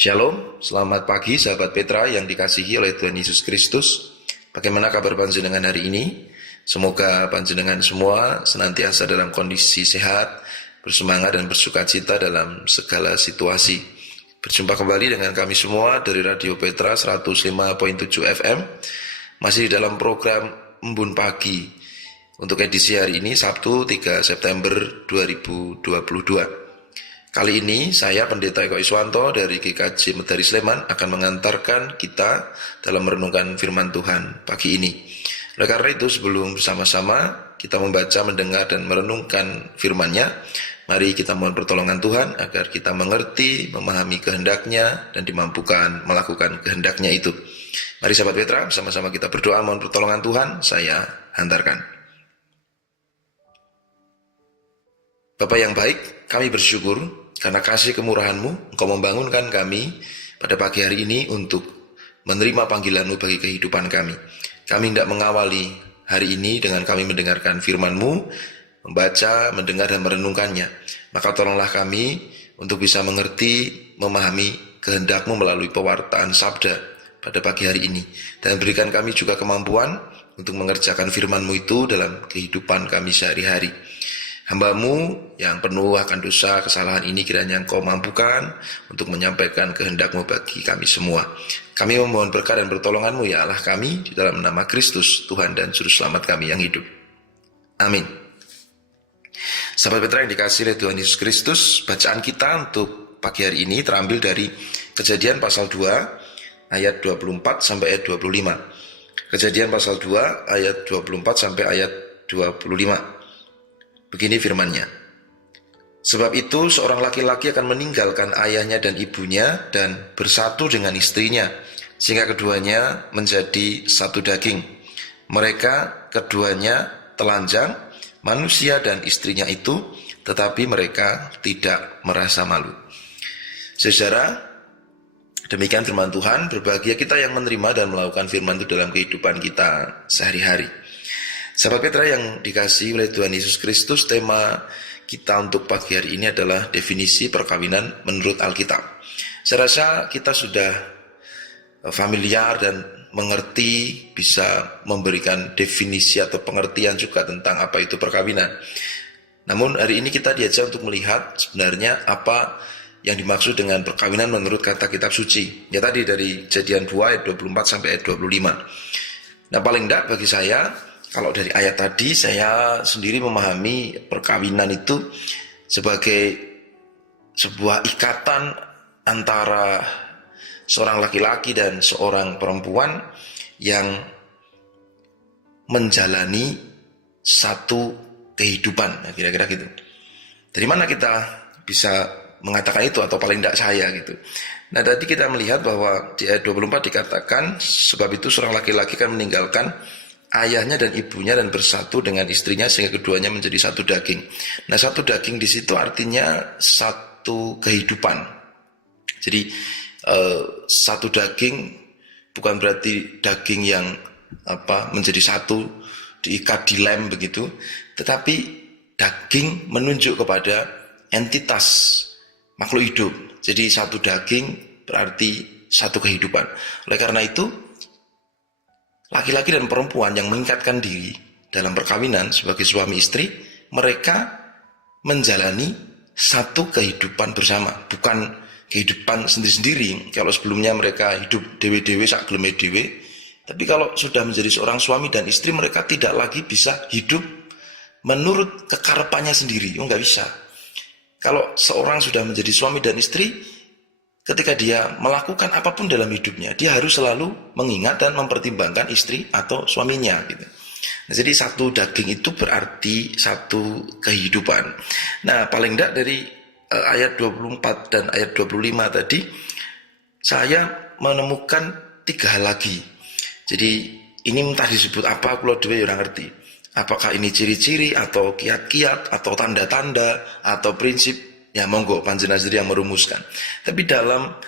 Shalom, selamat pagi sahabat Petra yang dikasihi oleh Tuhan Yesus Kristus. Bagaimana kabar panjenengan hari ini? Semoga panjenengan semua senantiasa dalam kondisi sehat, bersemangat dan bersukacita dalam segala situasi. Berjumpa kembali dengan kami semua dari Radio Petra 105.7 FM, masih di dalam program Embun Pagi. Untuk edisi hari ini, Sabtu 3 September 2022. Kali ini saya Pendeta Eko Iswanto dari GKJ Medari Sleman akan mengantarkan kita dalam merenungkan firman Tuhan pagi ini. Oleh karena itu sebelum bersama-sama kita membaca, mendengar dan merenungkan firman-Nya, mari kita mohon pertolongan Tuhan agar kita mengerti, memahami kehendak-Nya dan dimampukan melakukan kehendak-Nya itu. Mari sahabat Petra, bersama-sama kita berdoa mohon pertolongan Tuhan. Saya hantarkan. Bapa yang baik, kami bersyukur karena kasih kemurahan-Mu, Engkau membangunkan kami pada pagi hari ini untuk menerima panggilan-Mu bagi kehidupan kami. Kami tidak mengawali hari ini dengan kami mendengarkan firman-Mu, membaca, mendengar dan merenungkannya. Maka tolonglah kami untuk bisa mengerti, memahami kehendak-Mu melalui pewartaan sabda pada pagi hari ini. Dan berikan kami juga kemampuan untuk mengerjakan firman-Mu itu dalam kehidupan kami sehari-hari. Hamba-Mu yang penuh akan dosa, kesalahan ini kiranya Engkau mampukan untuk menyampaikan kehendak-Mu bagi kami semua. Kami memohon berkat dan pertolongan-Mu ya Allah kami, di dalam nama Kristus, Tuhan dan Juru Selamat kami yang hidup. Amin. Sahabat Petra yang dikasihi oleh Tuhan Yesus Kristus, bacaan kita untuk pagi hari ini terambil dari Kejadian pasal 2 ayat 24 sampai ayat 25. Kejadian pasal 2 ayat 24 sampai ayat 25. Begini firman-Nya. Sebab itu seorang laki-laki akan meninggalkan ayahnya dan ibunya dan bersatu dengan istrinya, sehingga keduanya menjadi satu daging. Mereka keduanya telanjang, manusia dan istrinya itu, tetapi mereka tidak merasa malu. Saudara, demikian firman Tuhan. Berbahagia kita yang menerima dan melakukan firman itu dalam kehidupan kita sehari-hari. Sahabat Petra yang dikasihi oleh Tuhan Yesus Kristus, tema kita untuk pagi hari ini adalah definisi perkawinan menurut Alkitab. Saya rasa kita sudah familiar dan mengerti, bisa memberikan definisi atau pengertian juga tentang apa itu perkawinan. Namun hari ini kita diajak untuk melihat sebenarnya apa yang dimaksud dengan perkawinan menurut kata kitab suci. Ya tadi dari Kejadian 2 ayat 24 sampai ayat 25. Nah paling tidak bagi saya, kalau dari ayat tadi saya sendiri memahami perkawinan itu sebagai sebuah ikatan antara seorang laki-laki dan seorang perempuan yang menjalani satu kehidupan. Nah, kira-kira gitu. Dari mana kita bisa mengatakan itu atau paling tidak saya gitu. Nah tadi kita melihat bahwa di ayat 24 dikatakan sebab itu seorang laki-laki kan meninggalkan ayahnya dan ibunya dan bersatu dengan istrinya sehingga keduanya menjadi satu daging. Nah, satu daging di situ artinya satu kehidupan. Jadi satu daging bukan berarti daging yang menjadi satu diikat di lem begitu, tetapi daging menunjuk kepada entitas makhluk hidup. Jadi satu daging berarti satu kehidupan. Oleh karena itu laki-laki dan perempuan yang mengikatkan diri dalam perkawinan sebagai suami istri, mereka menjalani satu kehidupan bersama, bukan kehidupan sendiri-sendiri. Kalau sebelumnya mereka hidup dewe-dewe, sak geleme dewe, tapi kalau sudah menjadi seorang suami dan istri, mereka tidak lagi bisa hidup menurut kekarepannya sendiri. Nggak bisa. Kalau seorang sudah menjadi suami dan istri, ketika dia melakukan apapun dalam hidupnya, dia harus selalu mengingat dan mempertimbangkan istri atau suaminya gitu. Nah, jadi satu daging itu berarti satu kehidupan. Nah, paling tidak dari ayat 24 dan ayat 25 tadi, saya menemukan 3 hal lagi. Jadi ini entah disebut apa, kalau dewe orang ngerti. Apakah ini ciri-ciri atau kiat-kiat atau tanda-tanda atau prinsip, ya monggo panjenengan sendiri yang merumuskan. Tapi dalam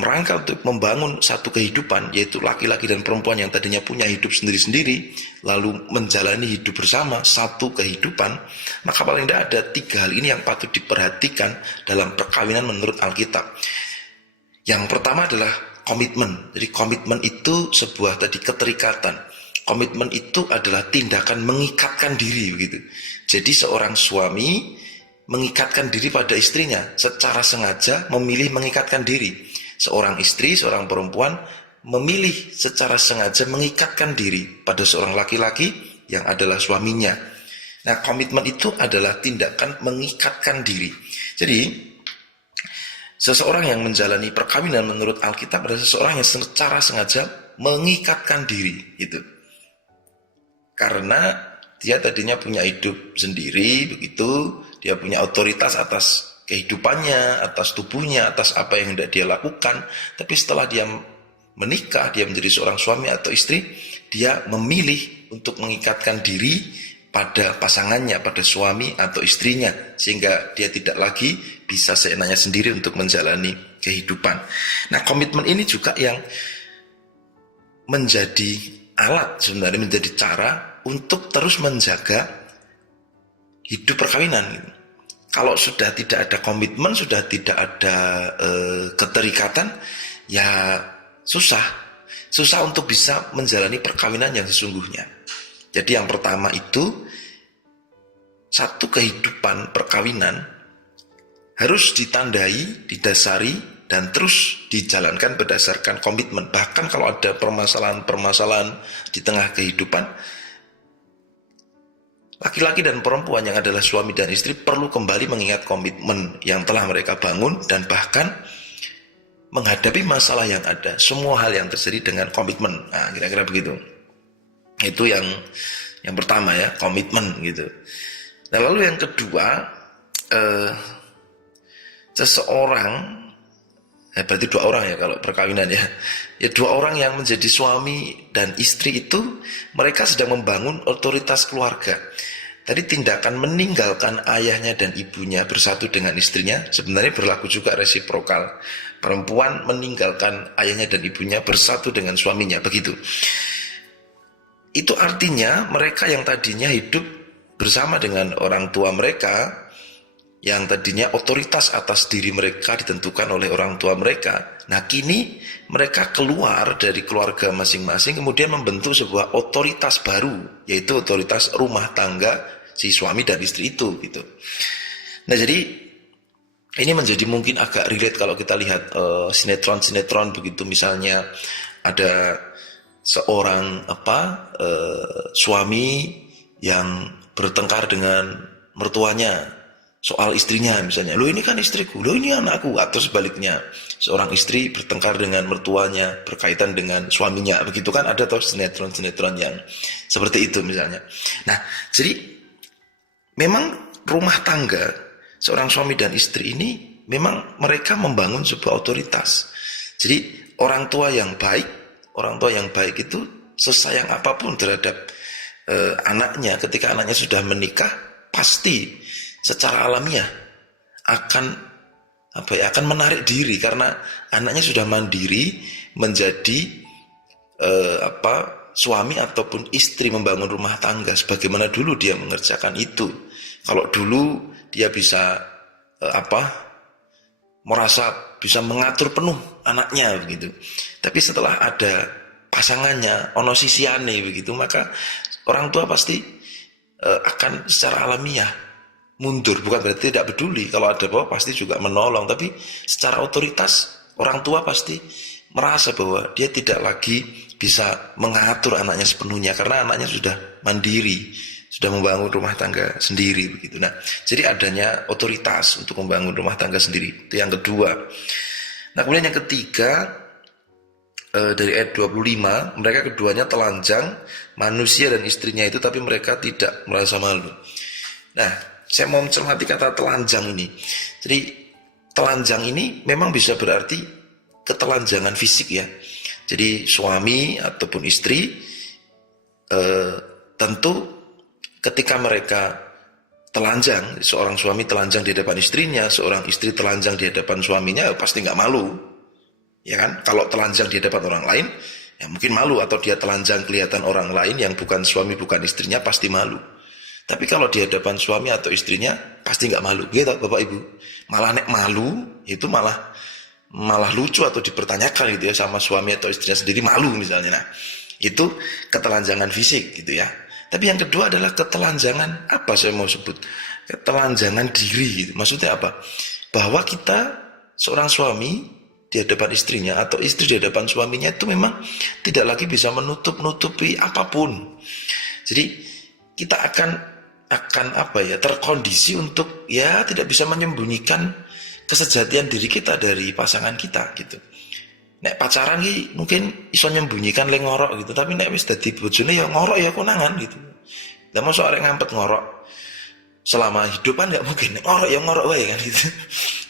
rangka untuk membangun satu kehidupan, yaitu laki-laki dan perempuan yang tadinya punya hidup sendiri-sendiri, lalu menjalani hidup bersama satu kehidupan, maka paling tidak ada 3 hal ini yang patut diperhatikan dalam perkawinan menurut Alkitab. Yang pertama adalah komitmen. Jadi komitmen itu sebuah tadi keterikatan. Komitmen itu adalah tindakan mengikatkan diri begitu. Jadi seorang suami mengikatkan diri pada istrinya, secara sengaja memilih mengikatkan diri. Seorang istri, seorang perempuan memilih secara sengaja mengikatkan diri pada seorang laki-laki yang adalah suaminya. Nah, komitmen itu adalah tindakan mengikatkan diri. Jadi seseorang yang menjalani perkawinan menurut Alkitab adalah seseorang yang secara sengaja mengikatkan diri itu. Karena dia tadinya punya hidup sendiri begitu, dia punya otoritas atas kehidupannya, atas tubuhnya, atas apa yang hendak dia lakukan. Tapi setelah dia menikah, dia menjadi seorang suami atau istri, dia memilih untuk mengikatkan diri pada pasangannya, pada suami atau istrinya, sehingga dia tidak lagi bisa seenaknya sendiri untuk menjalani kehidupan. Nah, komitmen ini juga yang menjadi alat sebenarnya, menjadi cara untuk terus menjaga hidup perkawinan. Kalau sudah tidak ada komitmen, sudah tidak ada keterikatan, ya susah untuk bisa menjalani perkawinan yang sesungguhnya. Jadi yang pertama itu, satu kehidupan perkawinan harus ditandai, didasari, dan terus dijalankan berdasarkan komitmen. Bahkan kalau ada permasalahan-permasalahan di tengah kehidupan, laki-laki dan perempuan yang adalah suami dan istri perlu kembali mengingat komitmen yang telah mereka bangun, dan bahkan menghadapi masalah yang ada, semua hal yang terjadi dengan komitmen. Nah, kira-kira begitu. Itu yang pertama ya, komitmen gitu. Nah, lalu yang kedua, seseorang, berarti dua orang ya kalau perkawinan ya. Ya, dua orang yang menjadi suami dan istri itu, mereka sedang membangun otoritas keluarga. Tadi tindakan meninggalkan ayahnya dan ibunya bersatu dengan istrinya sebenarnya berlaku juga resiprokal. Perempuan meninggalkan ayahnya dan ibunya bersatu dengan suaminya, begitu. Itu artinya mereka yang tadinya hidup bersama dengan orang tua mereka, yang tadinya otoritas atas diri mereka ditentukan oleh orang tua mereka. Nah, kini mereka keluar dari keluarga masing-masing, kemudian membentuk sebuah otoritas baru, yaitu otoritas rumah tangga si suami dan istri itu gitu. Nah, jadi ini menjadi mungkin agak relate kalau kita lihat sinetron-sinetron begitu, misalnya ada seorang suami yang bertengkar dengan mertuanya soal istrinya misalnya. Loh, ini kan istriku, loh ini anakku. Atau sebaliknya, seorang istri bertengkar dengan mertuanya berkaitan dengan suaminya. Begitu kan, ada tuh sinetron-sinetron yang seperti itu misalnya. Nah, jadi memang rumah tangga seorang suami dan istri ini memang mereka membangun sebuah otoritas. Jadi orang tua yang baik itu sesayang apapun terhadap anaknya, ketika anaknya sudah menikah, pasti secara alamiah akan menarik diri karena anaknya sudah mandiri menjadi suami ataupun istri membangun rumah tangga sebagaimana dulu dia mengerjakan itu. Kalau dulu dia bisa merasa bisa mengatur penuh anaknya begitu. Tapi setelah ada pasangannya, ono sisiane begitu, maka orang tua pasti akan secara alamiah mundur. Bukan berarti tidak peduli, kalau ada apa pasti juga menolong, tapi secara otoritas orang tua pasti merasa bahwa dia tidak lagi bisa mengatur anaknya sepenuhnya karena anaknya sudah mandiri, sudah membangun rumah tangga sendiri begitu. Nah, jadi adanya otoritas untuk membangun rumah tangga sendiri, itu yang kedua. Nah, kemudian yang ketiga, dari ayat 25, mereka keduanya telanjang, manusia dan istrinya itu, tapi mereka tidak merasa malu. Nah, saya mau mencermati kata telanjang ini. Jadi telanjang ini memang bisa berarti ketelanjangan fisik ya. Jadi suami ataupun istri tentu ketika mereka telanjang, seorang suami telanjang di hadapan istrinya, seorang istri telanjang di hadapan suaminya, pasti nggak malu, ya kan? Kalau telanjang di hadapan orang lain, ya mungkin malu, atau dia telanjang kelihatan orang lain yang bukan suami bukan istrinya, pasti malu. Tapi kalau di hadapan suami atau istrinya pasti nggak malu, gitu Bapak Ibu. Malah nek malu itu malah malah lucu atau dipertanyakan gitu ya sama suami atau istrinya sendiri, malu misalnya. Nah, itu ketelanjangan fisik gitu ya. Tapi yang kedua adalah ketelanjangan apa saya mau sebut? Ketelanjangan diri gitu. Maksudnya apa? Bahwa kita seorang suami di hadapan istrinya atau istri di hadapan suaminya itu memang tidak lagi bisa menutupi apapun. Jadi kita akan apa ya, terkondisi untuk ya tidak bisa menyembunyikan kesejatian diri kita dari pasangan kita gitu. Nek pacaran ki mungkin iso nyembunyikan le ngorok gitu, tapi nek wis dadi bojone ya ngorok ya konangan gitu. Lah mosok arek ngampet ngorok selama hidupan nggak mungkin, nek ngorok ya ngorok wae kan gitu.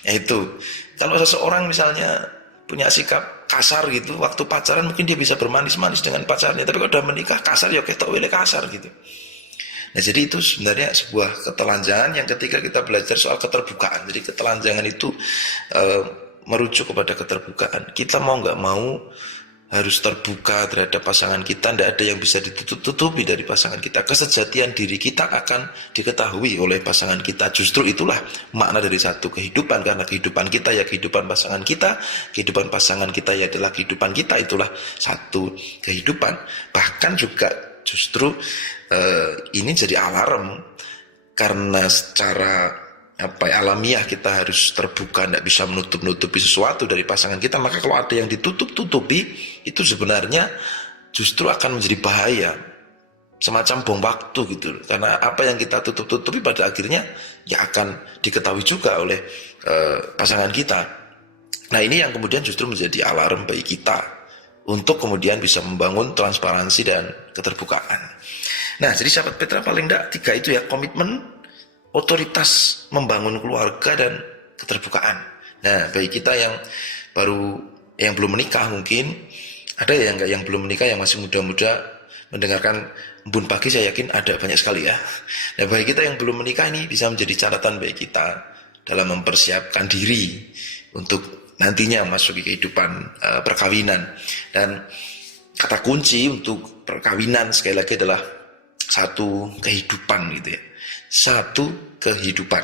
Ya itu. Kalau seseorang misalnya punya sikap kasar gitu waktu pacaran, mungkin dia bisa bermanis-manis dengan pacarnya, tapi kalau udah menikah kasar ya ketok wele kasar gitu. Nah, jadi itu sebenarnya sebuah ketelanjangan yang ketika kita belajar soal keterbukaan. Jadi ketelanjangan itu merujuk kepada keterbukaan. Kita mau nggak mau harus terbuka terhadap pasangan kita. Tidak ada yang bisa ditutupi dari pasangan kita. Kesejatian diri kita akan diketahui oleh pasangan kita. Justru itulah makna dari satu kehidupan. Karena kehidupan kita ya kehidupan pasangan kita. Kehidupan pasangan kita ya adalah kehidupan kita. Itulah satu kehidupan. Bahkan juga justru ini jadi alarm, karena secara alamiah kita harus terbuka, tidak bisa menutupi sesuatu dari pasangan kita. Maka kalau ada yang ditutupi, itu sebenarnya justru akan menjadi bahaya, semacam bom waktu gitu. Karena apa yang kita tutupi pada akhirnya ya akan diketahui juga oleh pasangan kita. Nah, ini yang kemudian justru menjadi alarm bagi kita untuk kemudian bisa membangun transparansi dan keterbukaan. Nah, jadi sahabat Petra, paling tidak 3 itu ya: komitmen, otoritas membangun keluarga, dan keterbukaan. Nah, bagi kita yang belum menikah, mungkin ada yang belum menikah, yang masih muda-muda mendengarkan Embun Pagi, saya yakin ada banyak sekali ya. Nah, bagi kita yang belum menikah, ini bisa menjadi catatan bagi kita dalam mempersiapkan diri untuk nantinya masuk ke kehidupan perkawinan. Dan kata kunci untuk perkawinan sekali lagi adalah satu kehidupan gitu ya. Satu kehidupan.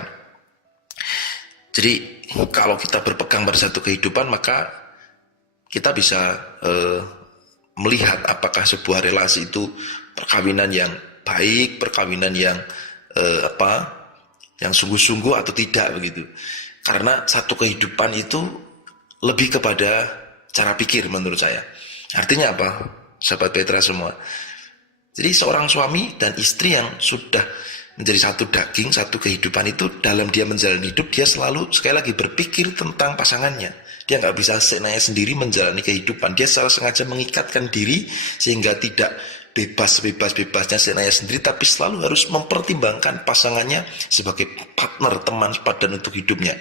Jadi kalau kita berpegang pada satu kehidupan, maka kita bisa melihat apakah sebuah relasi itu perkawinan yang baik, perkawinan yang yang sungguh-sungguh atau tidak begitu. Karena satu kehidupan itu lebih kepada cara pikir menurut saya. Artinya apa, sahabat Petra semua? Jadi seorang suami dan istri yang sudah menjadi satu daging, satu kehidupan itu, dalam dia menjalani hidup, dia selalu sekali lagi berpikir tentang pasangannya. Dia nggak bisa seenaknya sendiri menjalani kehidupan. Dia secara sengaja mengikatkan diri sehingga tidak bebasnya seenaknya sendiri, tapi selalu harus mempertimbangkan pasangannya sebagai partner, teman sepadan untuk hidupnya.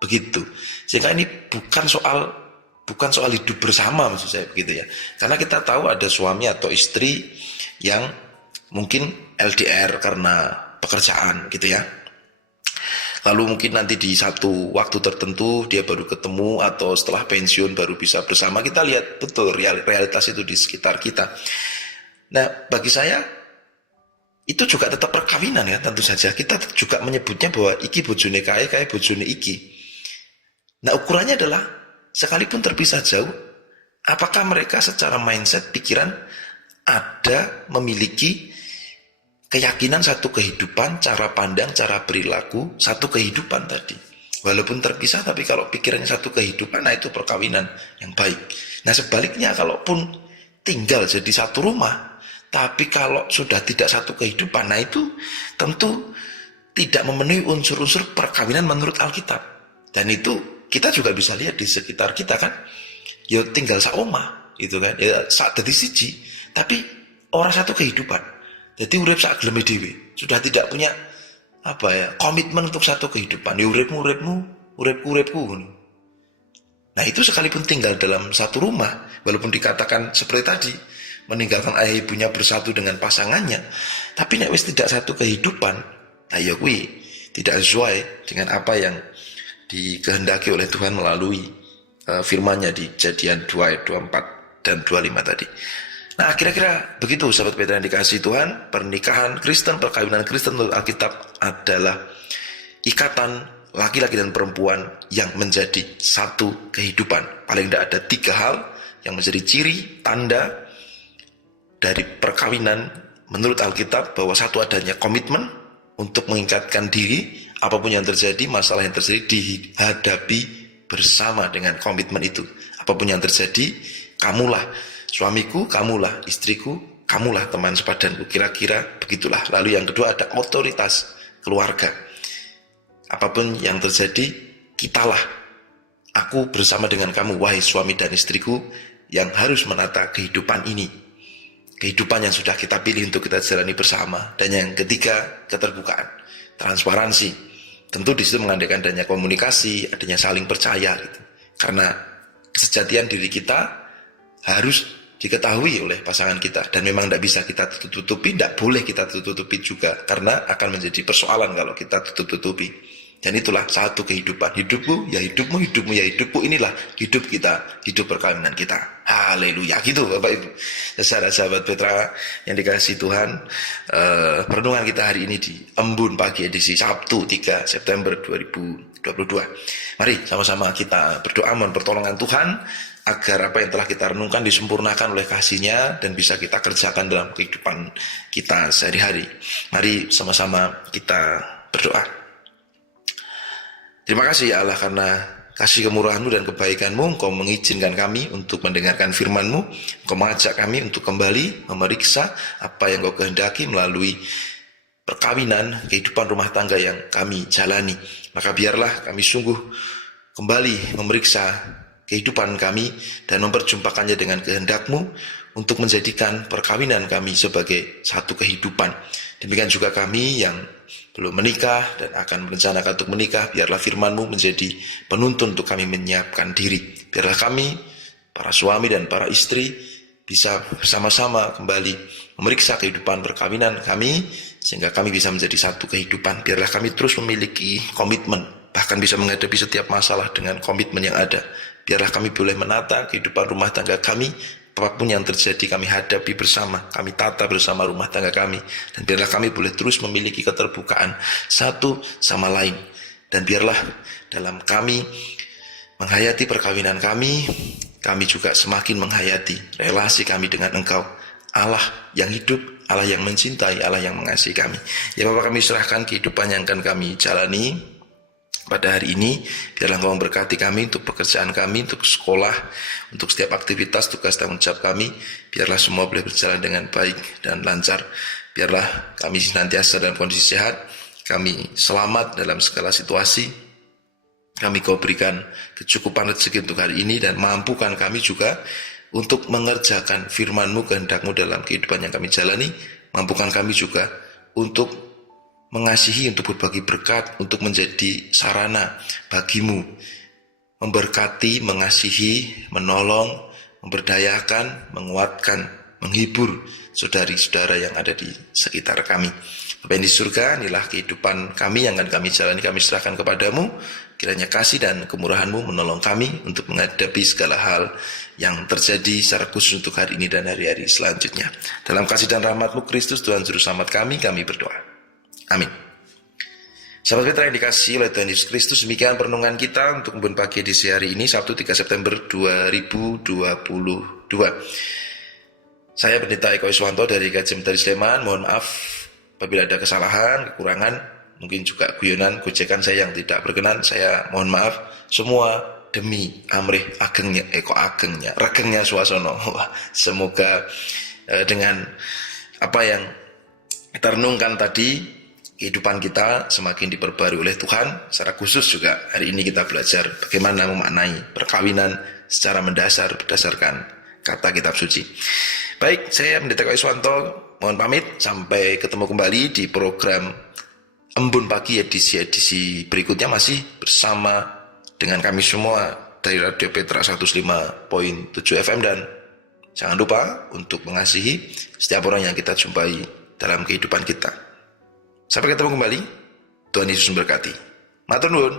Begitu. Sehingga ini bukan soal hidup bersama, maksud saya begitu ya. Karena kita tahu ada suami atau istri yang mungkin LDR karena pekerjaan gitu ya. Lalu mungkin nanti di satu waktu tertentu dia baru ketemu, atau setelah pensiun baru bisa bersama. Kita lihat betul realitas itu di sekitar kita. Nah, bagi saya itu juga tetap perkawinan ya, tentu saja. Kita juga menyebutnya bahwa iki bojone kae bojone iki. Nah, ukurannya adalah sekalipun terpisah jauh, apakah mereka secara mindset, pikiran memiliki keyakinan satu kehidupan, cara pandang, cara perilaku, satu kehidupan tadi. Walaupun terpisah, tapi kalau pikirannya satu kehidupan, nah itu perkawinan yang baik. Nah, sebaliknya kalaupun tinggal jadi satu rumah, tapi kalau sudah tidak satu kehidupan, nah itu tentu tidak memenuhi unsur-unsur perkawinan menurut Alkitab. Dan itu kita juga bisa lihat di sekitar kita kan. Ya tinggal saoma gitu kan. Ya sak dadi siji, tapi orang satu kehidupan. Jadi urip sak geleme dhewe, sudah tidak punya komitmen untuk satu kehidupan. Ya uripku. Nah, itu sekalipun tinggal dalam satu rumah, walaupun dikatakan seperti tadi, meninggalkan ayah ibunya bersatu dengan pasangannya, tapi nek wis tidak satu kehidupan, nah ya kuwi tidak sesuai dengan apa yang dikehendaki oleh Tuhan melalui firman-Nya di Kejadian 2 ayat 24 dan 25 tadi. Nah, kira-kira begitu sahabat Petra yang dikasihi Tuhan. Pernikahan Kristen, perkawinan Kristen menurut Alkitab adalah ikatan laki-laki dan perempuan yang menjadi satu kehidupan. Paling tidak ada 3 hal yang menjadi ciri, tanda dari perkawinan menurut Alkitab, bahwa satu, adanya komitmen untuk mengikatkan diri, apapun yang terjadi, masalah yang terjadi dihadapi bersama dengan komitmen itu. Apapun yang terjadi, kamulah suamiku, kamulah istriku, kamulah teman sepadanku, kira-kira begitulah. Lalu yang kedua, ada otoritas keluarga. Apapun yang terjadi, kitalah, aku bersama dengan kamu, wahai suami dan istriku, yang harus menata kehidupan ini, kehidupan yang sudah kita pilih untuk kita jalani bersama. Dan yang ketiga, keterbukaan, transparansi. Tentu di situ mengandalkan adanya komunikasi, adanya saling percaya gitu. Karena kesejatian diri kita harus diketahui oleh pasangan kita, dan memang tidak bisa kita tutup-tutupi, tidak boleh kita tutup-tutupi juga, karena akan menjadi persoalan kalau kita tutup-tutupi. Dan itulah satu kehidupan. Hidupku ya hidupmu, hidupmu ya hidupku. Inilah hidup kita, hidup perkawinan kita. Haleluya. Gitu Bapak Ibu, sahabat Petra yang dikasihi Tuhan. Perenungan kita hari ini di Embun Pagi edisi Sabtu 3 September 2022. Mari sama-sama kita berdoa mohon pertolongan Tuhan, agar apa yang telah kita renungkan disempurnakan oleh kasih-Nya dan bisa kita kerjakan dalam kehidupan kita sehari-hari. Mari sama-sama kita berdoa. Terima kasih ya Allah, karena kasih kemurahan-Mu dan kebaikan-Mu, Engkau mengizinkan kami untuk mendengarkan firman-Mu. Engkau mengajak kami untuk kembali memeriksa apa yang Engkau kehendaki melalui perkawinan, kehidupan rumah tangga yang kami jalani. Maka biarlah kami sungguh kembali memeriksa kehidupan kami dan memperjumpakannya dengan kehendak-Mu untuk menjadikan perkawinan kami sebagai satu kehidupan. Demikian juga kami yang belum menikah dan akan merencanakan untuk menikah, biarlah firman-Mu menjadi penuntun untuk kami menyiapkan diri. Biarlah kami, para suami dan para istri, bisa bersama-sama kembali memeriksa kehidupan perkawinan kami, sehingga kami bisa menjadi satu kehidupan. Biarlah kami terus memiliki komitmen, bahkan bisa menghadapi setiap masalah dengan komitmen yang ada. Biarlah kami boleh menata kehidupan rumah tangga kami, apapun yang terjadi kami hadapi bersama, kami tata bersama rumah tangga kami. Dan biarlah kami boleh terus memiliki keterbukaan satu sama lain. Dan biarlah dalam kami menghayati perkawinan kami juga semakin menghayati relasi kami dengan Engkau, Allah yang hidup, Allah yang mencintai, Allah yang mengasihi kami. Ya Bapak, kami serahkan kehidupan yang akan kami jalani pada hari ini. Biarlah Engkau memberkati kami untuk pekerjaan kami, untuk sekolah, untuk setiap aktivitas, tugas tanggung jawab kami. Biarlah semua boleh berjalan dengan baik dan lancar. Biarlah kami senantiasa dalam kondisi sehat, kami selamat dalam segala situasi. Kami Kau berikan kecukupan rezeki untuk hari ini, dan mampukan kami juga untuk mengerjakan firman-Mu, kehendak-Mu dalam kehidupan yang kami jalani. Mampukan kami juga untuk mengasihi, untuk berbagi berkat, untuk menjadi sarana bagi-Mu, memberkati, mengasihi, menolong, memberdayakan, menguatkan, menghibur saudari-saudara yang ada di sekitar kami. Bapa yang di surga, inilah kehidupan kami yang akan kami jalani, kami serahkan kepadamu. Kiranya kasih dan kemurahan-Mu menolong kami untuk menghadapi segala hal yang terjadi secara khusus untuk hari ini dan hari-hari selanjutnya. Dalam kasih dan rahmat-Mu Kristus, Tuhan Juru Selamat kami berdoa. Amin. Sahabat Petra yang dikasihi oleh Tuhan Yesus Kristus, demikian perenungan kita untuk Embun Pagi edisi hari ini, Sabtu 3 September 2022. Saya Pendeta Eko Iswanto dari Gereja Mentari Sleman. Mohon maaf apabila ada kesalahan, kekurangan, mungkin juga guyonan, gojekan saya yang tidak berkenan. Saya mohon maaf. Semua demi amrih agengnya, regengnya suasono. Semoga dengan apa yang kita renungkan tadi, kehidupan kita semakin diperbarui oleh Tuhan. Secara khusus juga hari ini kita belajar bagaimana memaknai perkawinan secara mendasar berdasarkan kata kitab suci. Baik, saya Pendeta Eko Iswanto, mohon pamit. Sampai ketemu kembali di program Embun Pagi edisi berikutnya, masih bersama dengan kami semua dari Radio Petra 105.7 FM. Dan jangan lupa untuk mengasihi setiap orang yang kita jumpai dalam kehidupan kita. Sampai ketemu kembali. Tuhan Yesus memberkati. Matur nuwun.